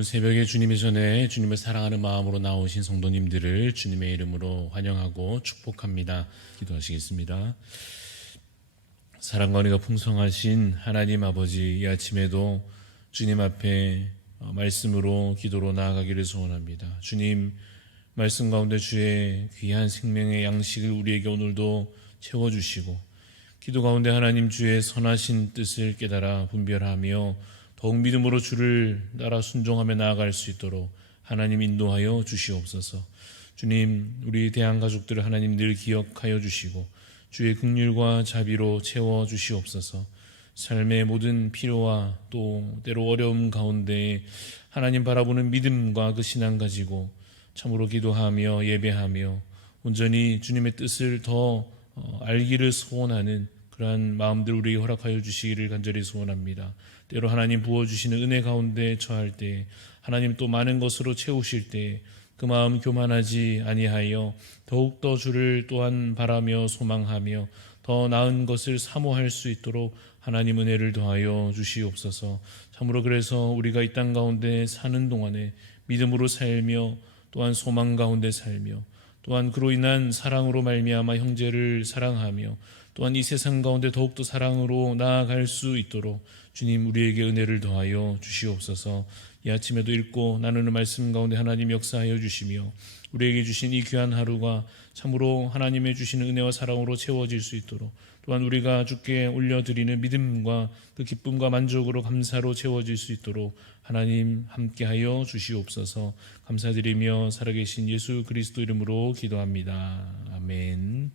오늘 새벽에 주님의 전에 주님을 사랑하는 마음으로 나오신 성도님들을 주님의 이름으로 환영하고 축복합니다. 기도하시겠습니다. 사랑과 은혜가 풍성하신 하나님 아버지, 이 아침에도 주님 앞에 말씀으로 기도로 나아가기를 소원합니다. 주님, 말씀 가운데 주의 귀한 생명의 양식을 우리에게 오늘도 채워주시고, 기도 가운데 하나님 주의 선하신 뜻을 깨달아 분별하며 더욱 믿음으로 주를 따라 순종하며 나아갈 수 있도록 하나님 인도하여 주시옵소서. 주님, 우리 대한가족들을 하나님 늘 기억하여 주시고 주의 긍휼과 자비로 채워 주시옵소서. 삶의 모든 필요와 또 때로 어려움 가운데 하나님 바라보는 믿음과 그 신앙 가지고 참으로 기도하며 예배하며 온전히 주님의 뜻을 더 알기를 소원하는 그러한 마음들 우리에게 허락하여 주시기를 간절히 소원합니다. 때로 하나님 부어주시는 은혜 가운데 처할 때, 하나님 또 많은 것으로 채우실 때 그 마음 교만하지 아니하여 더욱더 주를 또한 바라며 소망하며 더 나은 것을 사모할 수 있도록 하나님 은혜를 더하여 주시옵소서. 참으로 그래서 우리가 이 땅 가운데 사는 동안에 믿음으로 살며 또한 소망 가운데 살며 또한 그로 인한 사랑으로 말미암아 형제를 사랑하며 또한 이 세상 가운데 더욱더 사랑으로 나아갈 수 있도록 주님 우리에게 은혜를 더하여 주시옵소서. 이 아침에도 읽고 나누는 말씀 가운데 하나님 역사하여 주시며 우리에게 주신 이 귀한 하루가 참으로 하나님의 주시는 은혜와 사랑으로 채워질 수 있도록 또한 우리가 주께 올려드리는 믿음과 그 기쁨과 만족으로 감사로 채워질 수 있도록 하나님 함께하여 주시옵소서. 감사드리며 살아계신 예수 그리스도 이름으로 기도합니다. 아멘.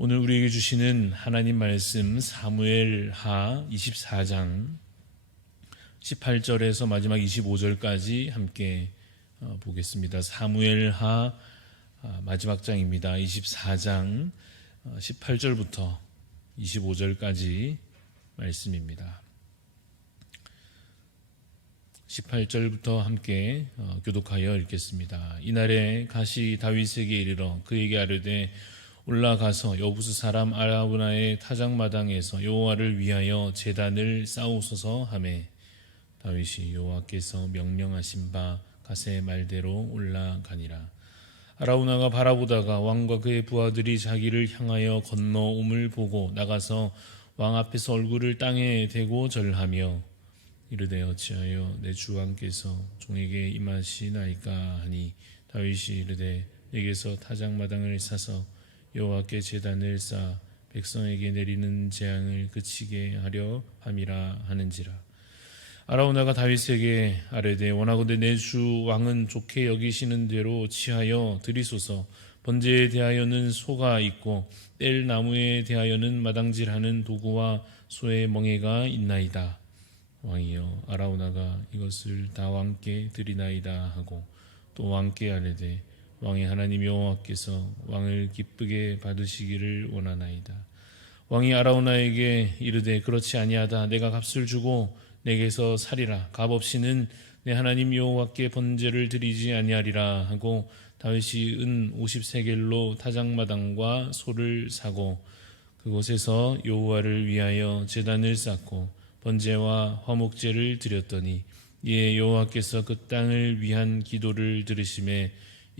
오늘 우리에게 주시는 하나님 말씀 사무엘하 24장 18절에서 마지막 25절까지 함께 보겠습니다. 사무엘하 마지막 장입니다. 24장 18절부터 25절까지 말씀입니다. 18절부터 함께 교독하여 읽겠습니다. 이날에 가시 다윗에게 이르러 그에게 아뢰되 올라가서 여부스 사람 아라우나의 타작마당에서 여호와를 위하여 제단을 쌓으소서 하매 다윗이 여호와께서 명령하신 바 가세 말대로 올라가니라. 아라우나가 바라보다가 왕과 그의 부하들이 자기를 향하여 건너옴을 보고 나가서 왕 앞에서 얼굴을 땅에 대고 절하며 이르되 어찌하여 내 주 왕께서 종에게 임하시나이까 하니 다윗이 이르되 내게서 타작마당을 사서 여호와께 제단을 쌓아 백성에게 내리는 재앙을 그치게 하려 함이라 하는지라. 아라우나가 다윗에게 아뢰되 원하건대 내 주 왕은 좋게 여기시는 대로 취하여 드리소서. 번제에 대하여는 소가 있고 뗄 나무에 대하여는 마당질하는 도구와 소의 멍에가 있나이다. 왕이여 아라우나가 이것을 다 왕께 드리나이다 하고 또 왕께 아뢰되 왕의 하나님 여호와께서 왕을 기쁘게 받으시기를 원하나이다. 왕이 아라우나에게 이르되 그렇지 아니하다. 내가 값을 주고 내게서 살이라. 값 없이는 내 하나님 여호와께 번제를 드리지 아니하리라 하고 다윗이 은 50세겔로 타작마당과 소를 사고 그곳에서 여호와를 위하여 제단을 쌓고 번제와 화목제를 드렸더니 이에 여호와께서 그 땅을 위한 기도를 들으심에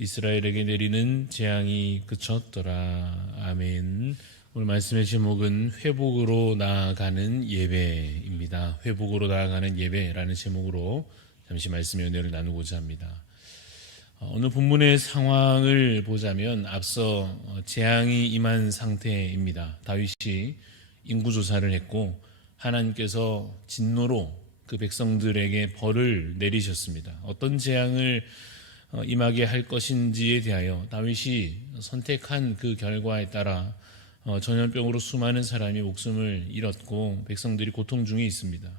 이스라엘에게 내리는 재앙이 그쳤더라. 아멘. 오늘 말씀의 제목은 회복으로 나아가는 예배입니다. 회복으로 나아가는 예배라는 제목으로 잠시 말씀의 은혜를 나누고자 합니다. 오늘 본문의 상황을 보자면 앞서 재앙이 임한 상태입니다. 다윗이 인구조사를 했고 하나님께서 진노로 그 백성들에게 벌을 내리셨습니다. 어떤 재앙을 임하게 할 것인지에 대하여 다윗이 선택한 그 결과에 따라 전염병으로 수많은 사람이 목숨을 잃었고 백성들이 고통 중에 있습니다.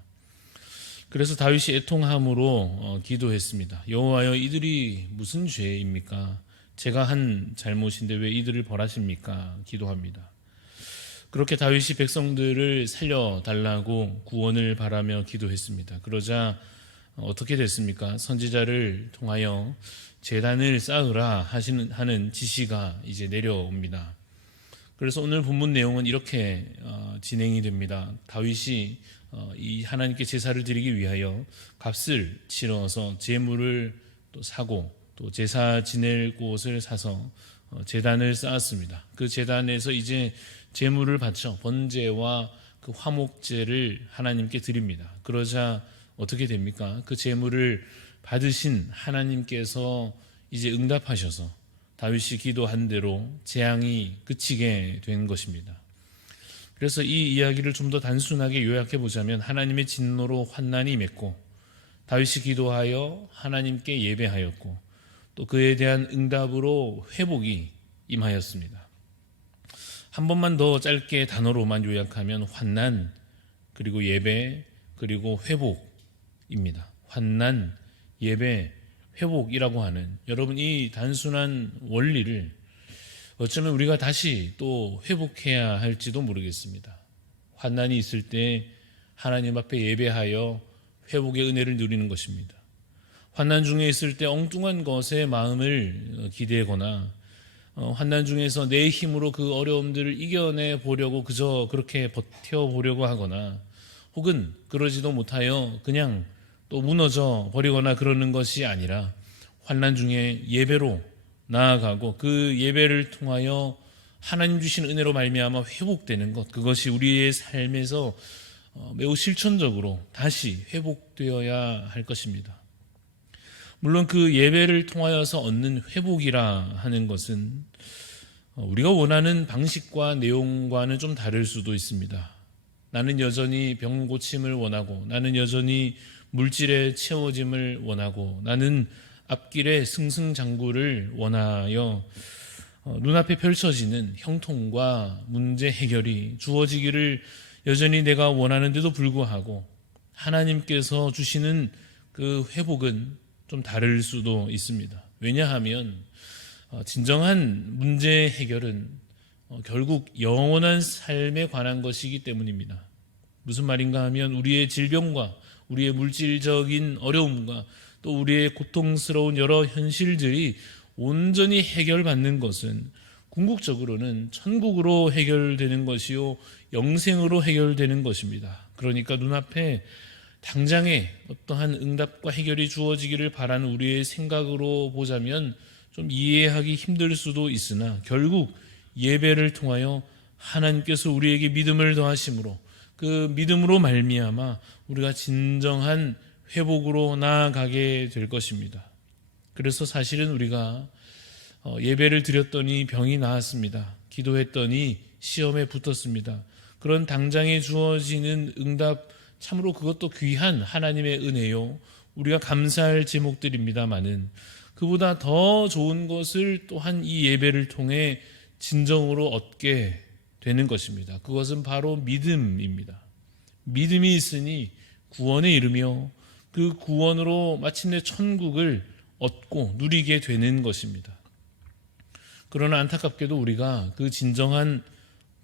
그래서 다윗이 애통함으로 기도했습니다. 여호와여 이들이 무슨 죄입니까? 제가 한 잘못인데 왜 이들을 벌하십니까? 기도합니다. 그렇게 다윗이 백성들을 살려달라고 구원을 바라며 기도했습니다. 그러자 어떻게 됐습니까? 선지자를 통하여 제단을 쌓으라 하는 지시가 이제 내려옵니다. 그래서 오늘 본문 내용은 이렇게 진행이 됩니다. 다윗이 이 하나님께 제사를 드리기 위하여 값을 치러서 제물을 또 사고 또 제사 지낼 곳을 사서 제단을 쌓았습니다. 그 제단에서 이제 제물을 바쳐 번제와 그 화목제를 하나님께 드립니다. 그러자 어떻게 됩니까? 그 제물을 받으신 하나님께서 이제 응답하셔서 다윗이 기도한 대로 재앙이 그치게 된 것입니다. 그래서 이 이야기를 좀 더 단순하게 요약해 보자면 하나님의 진노로 환난이 임했고 다윗이 기도하여 하나님께 예배하였고 또 그에 대한 응답으로 회복이 임하였습니다. 한 번만 더 짧게 단어로만 요약하면 환난, 그리고 예배, 그리고 회복입니다. 환난, 예배, 회복이라고 하는 여러분 이 단순한 원리를 어쩌면 우리가 다시 또 회복해야 할지도 모르겠습니다. 환난이 있을 때 하나님 앞에 예배하여 회복의 은혜를 누리는 것입니다. 환난 중에 있을 때 엉뚱한 것에 마음을 기대거나 환난 중에서 내 힘으로 그 어려움들을 이겨내 보려고 그저 그렇게 버텨보려고 하거나 혹은 그러지도 못하여 그냥 또 무너져 버리거나 그러는 것이 아니라 환난 중에 예배로 나아가고 그 예배를 통하여 하나님 주신 은혜로 말미암아 회복되는 것, 그것이 우리의 삶에서 매우 실천적으로 다시 회복되어야 할 것입니다. 물론 그 예배를 통하여서 얻는 회복이라 하는 것은 우리가 원하는 방식과 내용과는 좀 다를 수도 있습니다. 나는 여전히 병 고침을 원하고, 나는 여전히 물질의 채워짐을 원하고, 나는 앞길의 승승장구를 원하여 눈앞에 펼쳐지는 형통과 문제 해결이 주어지기를 여전히 내가 원하는데도 불구하고 하나님께서 주시는 그 회복은 좀 다를 수도 있습니다. 왜냐하면 진정한 문제 해결은 결국 영원한 삶에 관한 것이기 때문입니다. 무슨 말인가 하면 우리의 질병과 우리의 물질적인 어려움과 또 우리의 고통스러운 여러 현실들이 온전히 해결받는 것은 궁극적으로는 천국으로 해결되는 것이요 영생으로 해결되는 것입니다. 그러니까 눈앞에 당장에 어떠한 응답과 해결이 주어지기를 바라는 우리의 생각으로 보자면 좀 이해하기 힘들 수도 있으나 결국 예배를 통하여 하나님께서 우리에게 믿음을 더하심으로 그 믿음으로 말미암아 우리가 진정한 회복으로 나아가게 될 것입니다. 그래서 사실은 우리가 예배를 드렸더니 병이 나았습니다. 기도했더니 시험에 붙었습니다. 그런 당장에 주어지는 응답, 참으로 그것도 귀한 하나님의 은혜요. 우리가 감사할 제목들입니다마는 그보다 더 좋은 것을 또한 이 예배를 통해 진정으로 얻게 되는 것입니다. 그것은 바로 믿음입니다. 믿음이 있으니 구원에 이르며 그 구원으로 마침내 천국을 얻고 누리게 되는 것입니다. 그러나 안타깝게도 우리가 그 진정한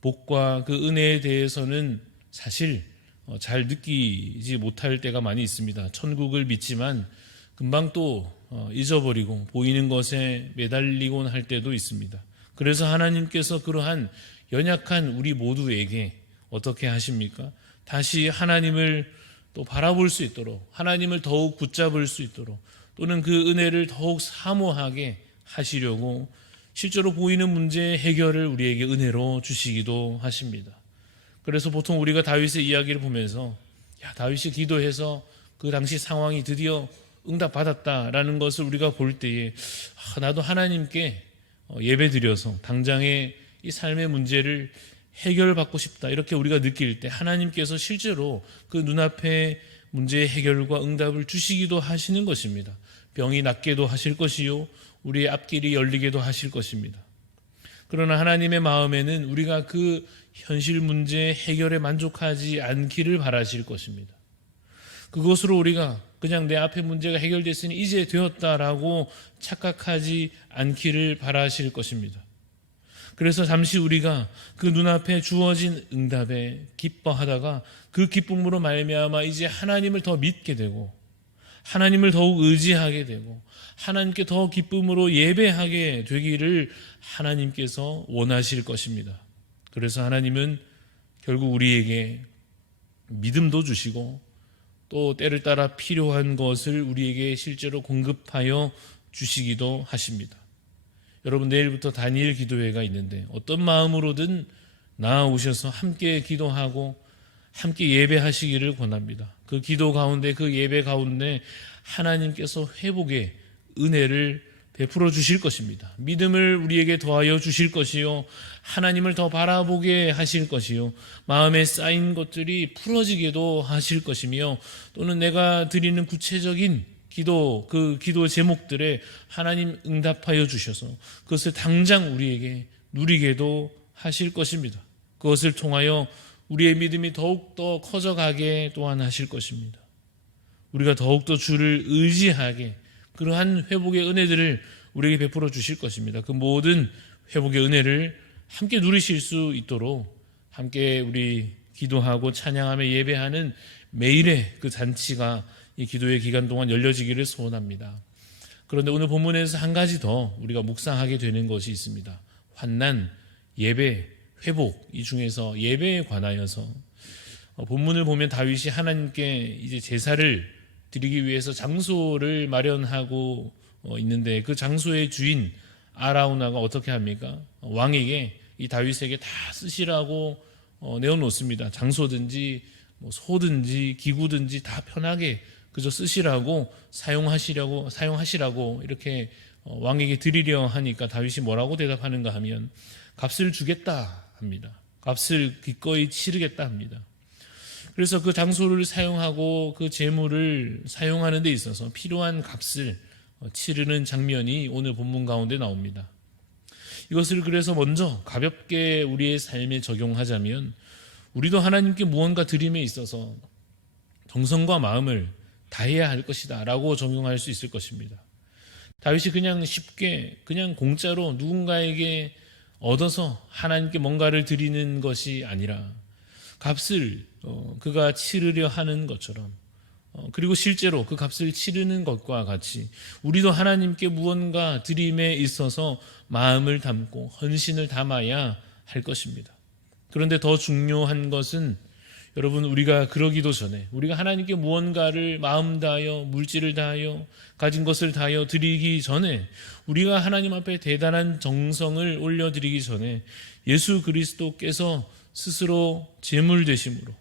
복과 그 은혜에 대해서는 사실 잘 느끼지 못할 때가 많이 있습니다. 천국을 믿지만 금방 또 잊어버리고 보이는 것에 매달리곤 할 때도 있습니다. 그래서 하나님께서 그러한 연약한 우리 모두에게 어떻게 하십니까? 다시 하나님을 또 바라볼 수 있도록, 하나님을 더욱 붙잡을 수 있도록, 또는 그 은혜를 더욱 사모하게 하시려고 실제로 보이는 문제의 해결을 우리에게 은혜로 주시기도 하십니다. 그래서 보통 우리가 다윗의 이야기를 보면서 다윗이 기도해서 그 당시 상황이 드디어 응답받았다라는 것을 우리가 볼 때에 나도 하나님께 예배드려서 당장의 이 삶의 문제를 해결받고 싶다, 이렇게 우리가 느낄 때 하나님께서 실제로 그 눈앞에 문제의 해결과 응답을 주시기도 하시는 것입니다. 병이 낫게도 하실 것이요 우리의 앞길이 열리게도 하실 것입니다. 그러나 하나님의 마음에는 우리가 그 현실 문제 해결에 만족하지 않기를 바라실 것입니다. 그것으로 우리가 그냥 내 앞에 문제가 해결됐으니 이제 되었다라고 착각하지 않기를 바라실 것입니다. 그래서 잠시 우리가 그 눈앞에 주어진 응답에 기뻐하다가 그 기쁨으로 말미암아 이제 하나님을 더 믿게 되고 하나님을 더욱 의지하게 되고 하나님께 더 기쁨으로 예배하게 되기를 하나님께서 원하실 것입니다. 그래서 하나님은 결국 우리에게 믿음도 주시고 또 때를 따라 필요한 것을 우리에게 실제로 공급하여 주시기도 하십니다. 여러분, 내일부터 다니엘 기도회가 있는데 어떤 마음으로든 나아오셔서 함께 기도하고 함께 예배하시기를 권합니다. 그 기도 가운데, 그 예배 가운데 하나님께서 회복의 은혜를 베풀어 주실 것입니다. 믿음을 우리에게 더하여 주실 것이요, 하나님을 더 바라보게 하실 것이요, 마음에 쌓인 것들이 풀어지게도 하실 것이며, 또는 내가 드리는 구체적인 기도, 그 기도 제목들에 하나님 응답하여 주셔서 그것을 당장 우리에게 누리게도 하실 것입니다. 그것을 통하여 우리의 믿음이 더욱더 커져가게 또한 하실 것입니다. 우리가 더욱더 주를 의지하게 그러한 회복의 은혜들을 우리에게 베풀어 주실 것입니다. 그 모든 회복의 은혜를 함께 누리실 수 있도록 함께 우리 기도하고 찬양하며 예배하는 매일의 그 잔치가 이 기도의 기간 동안 열려지기를 소원합니다. 그런데 오늘 본문에서 한 가지 더 우리가 묵상하게 되는 것이 있습니다. 환난, 예배, 회복, 이 중에서 예배에 관하여서 본문을 보면 다윗이 하나님께 이제 제사를 드리기 위해서 장소를 마련하고 있는데 그 장소의 주인 아라우나가 어떻게 합니까? 왕에게, 이 다윗에게 다 쓰시라고 내어놓습니다. 장소든지 소든지 기구든지 다 편하게 그저 쓰시라고 사용하시라고 이렇게 왕에게 드리려 하니까 다윗이 뭐라고 대답하는가 하면 값을 주겠다 합니다. 값을 기꺼이 치르겠다 합니다. 그래서 그 장소를 사용하고 그 재물을 사용하는 데 있어서 필요한 값을 치르는 장면이 오늘 본문 가운데 나옵니다. 이것을 그래서 먼저 가볍게 우리의 삶에 적용하자면 우리도 하나님께 무언가 드림에 있어서 정성과 마음을 다해야 할 것이다 라고 적용할 수 있을 것입니다. 다윗이 그냥 쉽게 그냥 공짜로 누군가에게 얻어서 하나님께 뭔가를 드리는 것이 아니라 값을 그가 치르려 하는 것처럼, 그리고 실제로 그 값을 치르는 것과 같이 우리도 하나님께 무언가 드림에 있어서 마음을 담고 헌신을 담아야 할 것입니다. 그런데 더 중요한 것은 여러분, 우리가 그러기도 전에, 우리가 하나님께 무언가를 마음 다하여 물질을 다하여 가진 것을 다하여 드리기 전에, 우리가 하나님 앞에 대단한 정성을 올려드리기 전에 예수 그리스도께서 스스로 제물 되심으로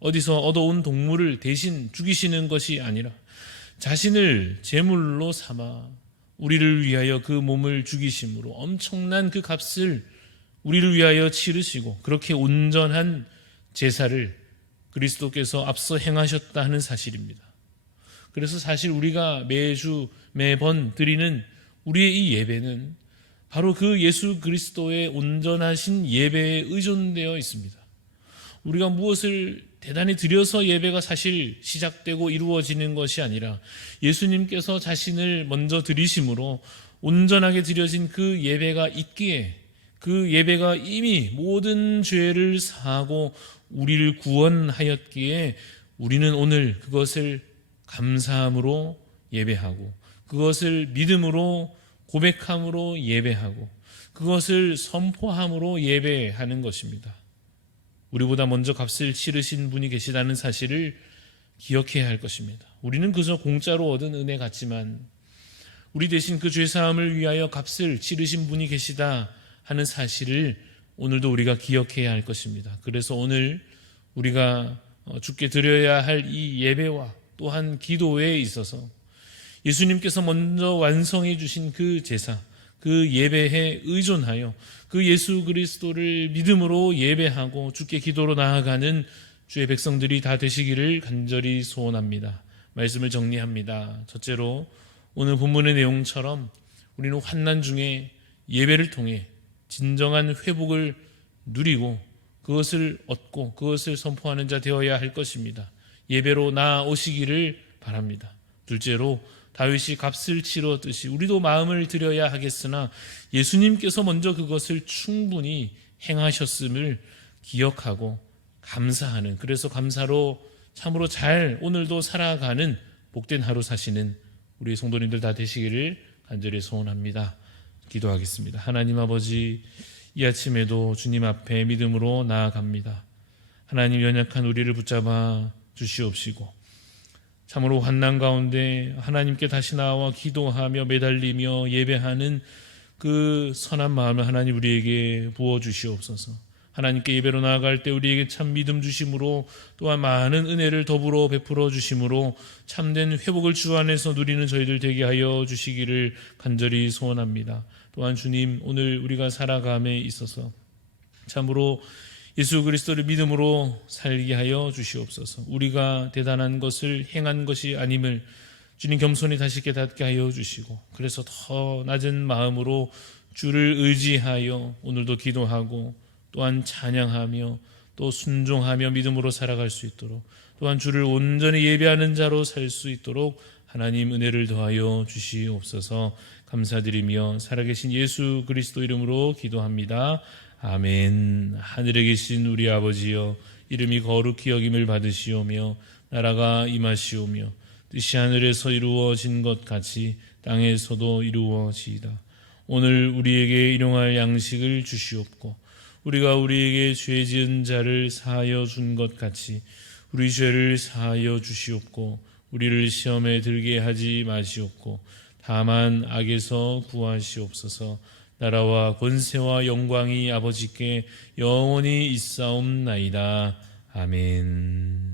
어디서 얻어온 동물을 대신 죽이시는 것이 아니라 자신을 제물로 삼아 우리를 위하여 그 몸을 죽이심으로 엄청난 그 값을 우리를 위하여 치르시고 그렇게 온전한 제사를 그리스도께서 앞서 행하셨다 하는 사실입니다. 그래서 사실 우리가 매번 드리는 우리의 이 예배는 바로 그 예수 그리스도의 온전하신 예배에 의존되어 있습니다. 우리가 무엇을 대단히 드려서 예배가 사실 시작되고 이루어지는 것이 아니라 예수님께서 자신을 먼저 드리심으로 온전하게 드려진 그 예배가 있기에, 그 예배가 이미 모든 죄를 사하고 우리를 구원하였기에 우리는 오늘 그것을 감사함으로 예배하고 그것을 믿음으로 고백함으로 예배하고 그것을 선포함으로 예배하는 것입니다. 우리보다 먼저 값을 치르신 분이 계시다는 사실을 기억해야 할 것입니다. 우리는 그저 공짜로 얻은 은혜 같지만 우리 대신 그 죄사함을 위하여 값을 치르신 분이 계시다 하는 사실을 오늘도 우리가 기억해야 할 것입니다. 그래서 오늘 우리가 주께 드려야 할 이 예배와 또한 기도에 있어서 예수님께서 먼저 완성해 주신 그 제사, 그 예배에 의존하여 그 예수 그리스도를 믿음으로 예배하고 주께 기도로 나아가는 주의 백성들이 다 되시기를 간절히 소원합니다. 말씀을 정리합니다. 첫째로 오늘 본문의 내용처럼 우리는 환난 중에 예배를 통해 진정한 회복을 누리고 그것을 얻고 그것을 선포하는 자 되어야 할 것입니다. 예배로 나아오시기를 바랍니다. 둘째로 다윗이 값을 치렀듯이 우리도 마음을 드려야 하겠으나 예수님께서 먼저 그것을 충분히 행하셨음을 기억하고 감사하는, 그래서 감사로 참으로 잘 오늘도 살아가는 복된 하루 사시는 우리 성도님들 다 되시기를 간절히 소원합니다. 기도하겠습니다. 하나님 아버지, 이 아침에도 주님 앞에 믿음으로 나아갑니다. 하나님, 연약한 우리를 붙잡아 주시옵시고 참으로 환난 가운데 하나님께 다시 나와 기도하며 매달리며 예배하는 그 선한 마음을 하나님 우리에게 부어주시옵소서. 하나님께 예배로 나아갈 때 우리에게 참 믿음 주심으로 또한 많은 은혜를 더불어 베풀어 주심으로 참된 회복을 주 안에서 누리는 저희들 되게 하여 주시기를 간절히 소원합니다. 또한 주님, 오늘 우리가 살아감에 있어서 참으로 예수 그리스도를 믿음으로 살게 하여 주시옵소서. 우리가 대단한 것을 행한 것이 아님을 주님 겸손히 다시 깨닫게 하여 주시고, 그래서 더 낮은 마음으로 주를 의지하여 오늘도 기도하고 또한 찬양하며 또 순종하며 믿음으로 살아갈 수 있도록, 또한 주를 온전히 예배하는 자로 살 수 있도록 하나님 은혜를 더하여 주시옵소서. 감사드리며 살아계신 예수 그리스도 이름으로 기도합니다. 아멘. 하늘에 계신 우리 아버지여, 이름이 거룩히 여김을 받으시오며 나라가 임하시오며 뜻이 하늘에서 이루어진 것 같이 땅에서도 이루어지이다. 오늘 우리에게 일용할 양식을 주시옵고 우리가 우리에게 죄 지은 자를 사하여 준 것 같이 우리 죄를 사하여 주시옵고 우리를 시험에 들게 하지 마시옵고 다만 악에서 구하시옵소서. 나라와 권세와 영광이 아버지께 영원히 있사옵나이다. 아멘.